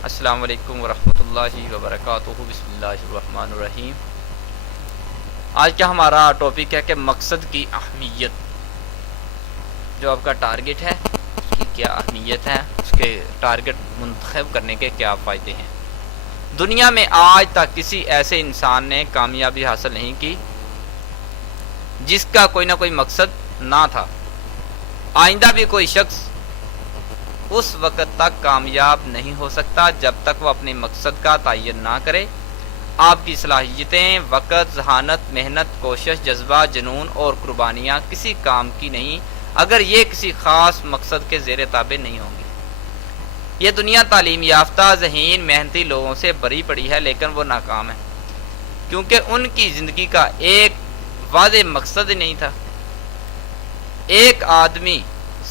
السلام علیکم ورحمۃ اللہ وبرکاتہ۔ بسم اللہ الرحمن الرحیم۔ آج کا ہمارا ٹاپک ہے کہ مقصد کی اہمیت۔ جو آپ کا ٹارگٹ ہے اس کی کیا اہمیت ہے، اس کے ٹارگٹ منتخب کرنے کے کیا فائدے ہیں۔ دنیا میں آج تک کسی ایسے انسان نے کامیابی حاصل نہیں کی جس کا کوئی نہ کوئی مقصد نہ تھا۔ آئندہ بھی کوئی شخص اس وقت تک کامیاب نہیں ہو سکتا جب تک وہ اپنے مقصد کا تعین نہ کرے۔ آپ کی صلاحیتیں، وقت، ذہانت، محنت، کوشش، جذبہ، جنون اور قربانیاں کسی کام کی نہیں اگر یہ کسی خاص مقصد کے زیر تابع نہیں ہوں گی۔ یہ دنیا تعلیم یافتہ، ذہین، محنتی لوگوں سے بری پڑی ہے، لیکن وہ ناکام ہے کیونکہ ان کی زندگی کا ایک واضح مقصد نہیں تھا۔ ایک آدمی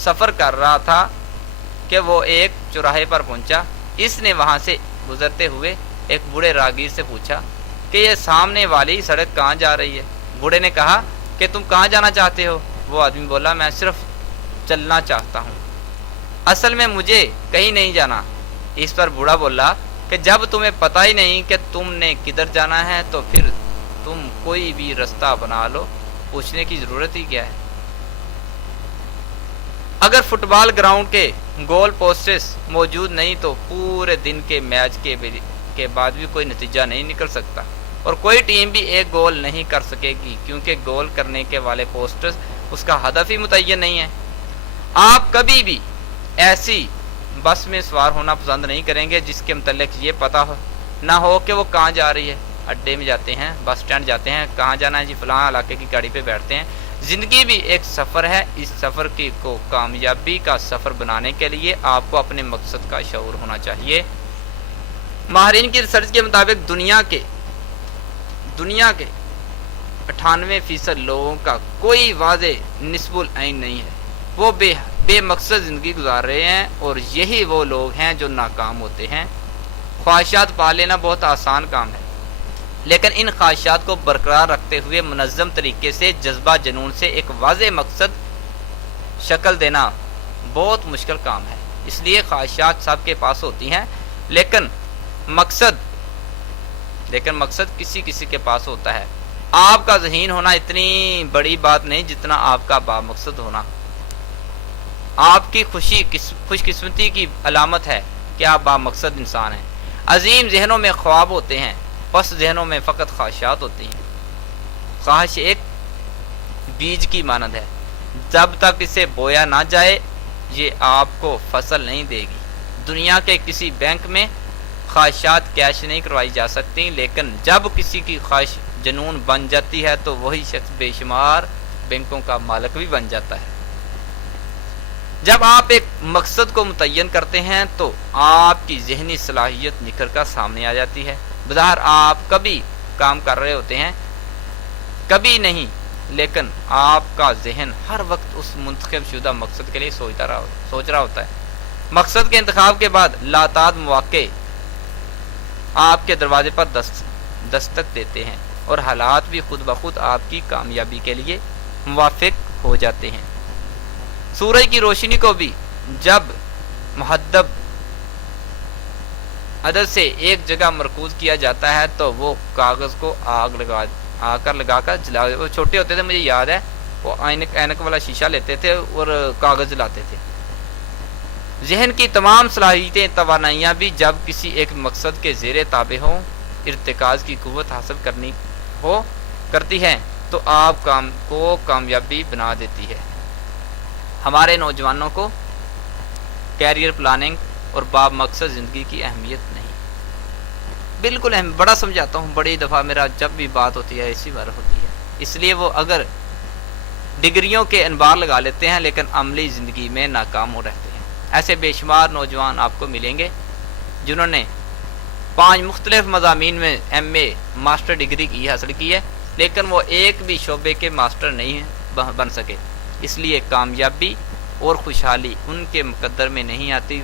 سفر کر رہا تھا کہ وہ ایک چوراہے پر پہنچا۔ اس نے وہاں سے گزرتے ہوئے ایک بوڑھے راہگیر سے پوچھا کہ یہ سامنے والی سڑک کہاں جا رہی ہے۔ بوڑھے نے کہا کہ تم کہاں جانا چاہتے ہو؟ وہ آدمی بولا میں صرف چلنا چاہتا ہوں، اصل میں مجھے کہیں نہیں جانا۔ اس پر بوڑھا بولا کہ جب تمہیں پتہ ہی نہیں کہ تم نے کدھر جانا ہے تو پھر تم کوئی بھی رستہ بنا لو، پوچھنے کی ضرورت ہی کیا ہے۔ اگر فٹ بال گراؤنڈ کے گول پوسٹس موجود نہیں تو پورے دن کے میچ کے بعد بھی کوئی نتیجہ نہیں نکل سکتا، اور کوئی ٹیم بھی ایک گول نہیں کر سکے گی کیونکہ گول کرنے کے والے پوسٹس اس کا ہدف ہی متعین نہیں ہے۔ آپ کبھی بھی ایسی بس میں سوار ہونا پسند نہیں کریں گے جس کے متعلق یہ پتہ نہ ہو کہ وہ کہاں جا رہی ہے۔ اڈے میں جاتے ہیں، بس اسٹینڈ جاتے ہیں، کہاں جانا ہے جی، فلاں علاقے کی گاڑی پہ بیٹھتے ہیں۔ زندگی بھی ایک سفر ہے۔ اس سفر کو کامیابی کا سفر بنانے کے لیے آپ کو اپنے مقصد کا شعور ہونا چاہیے۔ ماہرین کی ریسرچ کے مطابق دنیا کے 98% لوگوں کا کوئی واضح نصب العین نہیں ہے۔ وہ بے مقصد زندگی گزار رہے ہیں، اور یہی وہ لوگ ہیں جو ناکام ہوتے ہیں۔ خواہشات پا لینا بہت آسان کام ہے، لیکن ان خواہشات کو برقرار رکھتے ہوئے منظم طریقے سے جذبہ جنون سے ایک واضح مقصد شکل دینا بہت مشکل کام ہے۔ اس لیے خواہشات سب کے پاس ہوتی ہیں، لیکن مقصد کسی کسی کے پاس ہوتا ہے۔ آپ کا ذہین ہونا اتنی بڑی بات نہیں جتنا آپ کا بامقصد ہونا۔ آپ کی خوش قسمتی کی علامت ہے کہ آپ بامقصد انسان ہیں۔ عظیم ذہنوں میں خواب ہوتے ہیں، پس ذہنوں میں فقط خواہشات ہوتی ہیں۔ خواہش ایک بیج کی مانند ہے، جب تک اسے بویا نہ جائے یہ آپ کو فصل نہیں دے گی۔ دنیا کے کسی بینک میں خواہشات کیش نہیں کروائی جا سکتی، لیکن جب کسی کی خواہش جنون بن جاتی ہے تو وہی شخص بے شمار بینکوں کا مالک بھی بن جاتا ہے۔ جب آپ ایک مقصد کو متعین کرتے ہیں تو آپ کی ذہنی صلاحیت نکھر کر سامنے آ جاتی ہے۔ بظاہر آپ کبھی کام کر رہے ہوتے ہیں، کبھی نہیں، لیکن آپ کا ذہن ہر وقت اس منتخب شدہ مقصد کے لیے سوچ رہا ہوتا ہے۔ مقصد کے انتخاب کے بعد لاتعداد مواقع آپ کے دروازے پر دستک دیتے ہیں، اور حالات بھی خود بخود آپ کی کامیابی کے لیے موافق ہو جاتے ہیں۔ سورج کی روشنی کو بھی جب محدب عدد سے ایک جگہ مرکوز کیا جاتا ہے تو وہ کاغذ کو آگ لگا کر جلا۔ وہ چھوٹے ہوتے تھے، مجھے یاد ہے، وہ اینک والا شیشہ لیتے تھے اور کاغذ جلاتے تھے۔ ذہن کی تمام صلاحیتیں، توانائیاں بھی جب کسی ایک مقصد کے زیر تابع ہوں، ارتکاز کی قوت حاصل کرتی ہیں تو آپ کو کامیابی بنا دیتی ہے۔ ہمارے نوجوانوں کو کیریئر پلاننگ اور باب مقصد زندگی کی اہمیت نہیں، بالکل بڑا سمجھاتا ہوں، بڑی دفعہ میرا جب بھی بات ہوتی ہے اسی بار ہوتی ہے۔ اس لیے وہ اگر ڈگریوں کے انبار لگا لیتے ہیں لیکن عملی زندگی میں ناکام ہو رہتے ہیں۔ ایسے بے شمار نوجوان آپ کو ملیں گے جنہوں نے 5 مختلف مضامین میں MA ماسٹر ڈگری حاصل کی ہے، لیکن وہ ایک بھی شعبے کے ماسٹر نہیں بن سکے۔ اس لیے کامیابی اور خوشحالی ان کے مقدر میں نہیں آتی،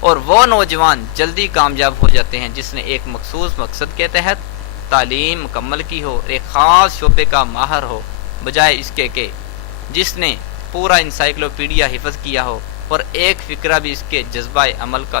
اور وہ نوجوان جلدی کامیاب ہو جاتے ہیں جس نے ایک مخصوص مقصد کے تحت تعلیم مکمل کی ہو، ایک خاص شعبے کا ماہر ہو، بجائے اس کے کہ جس نے پورا انسائکلوپیڈیا حفظ کیا ہو اور ایک فکرہ بھی اس کے جذبہ عمل کا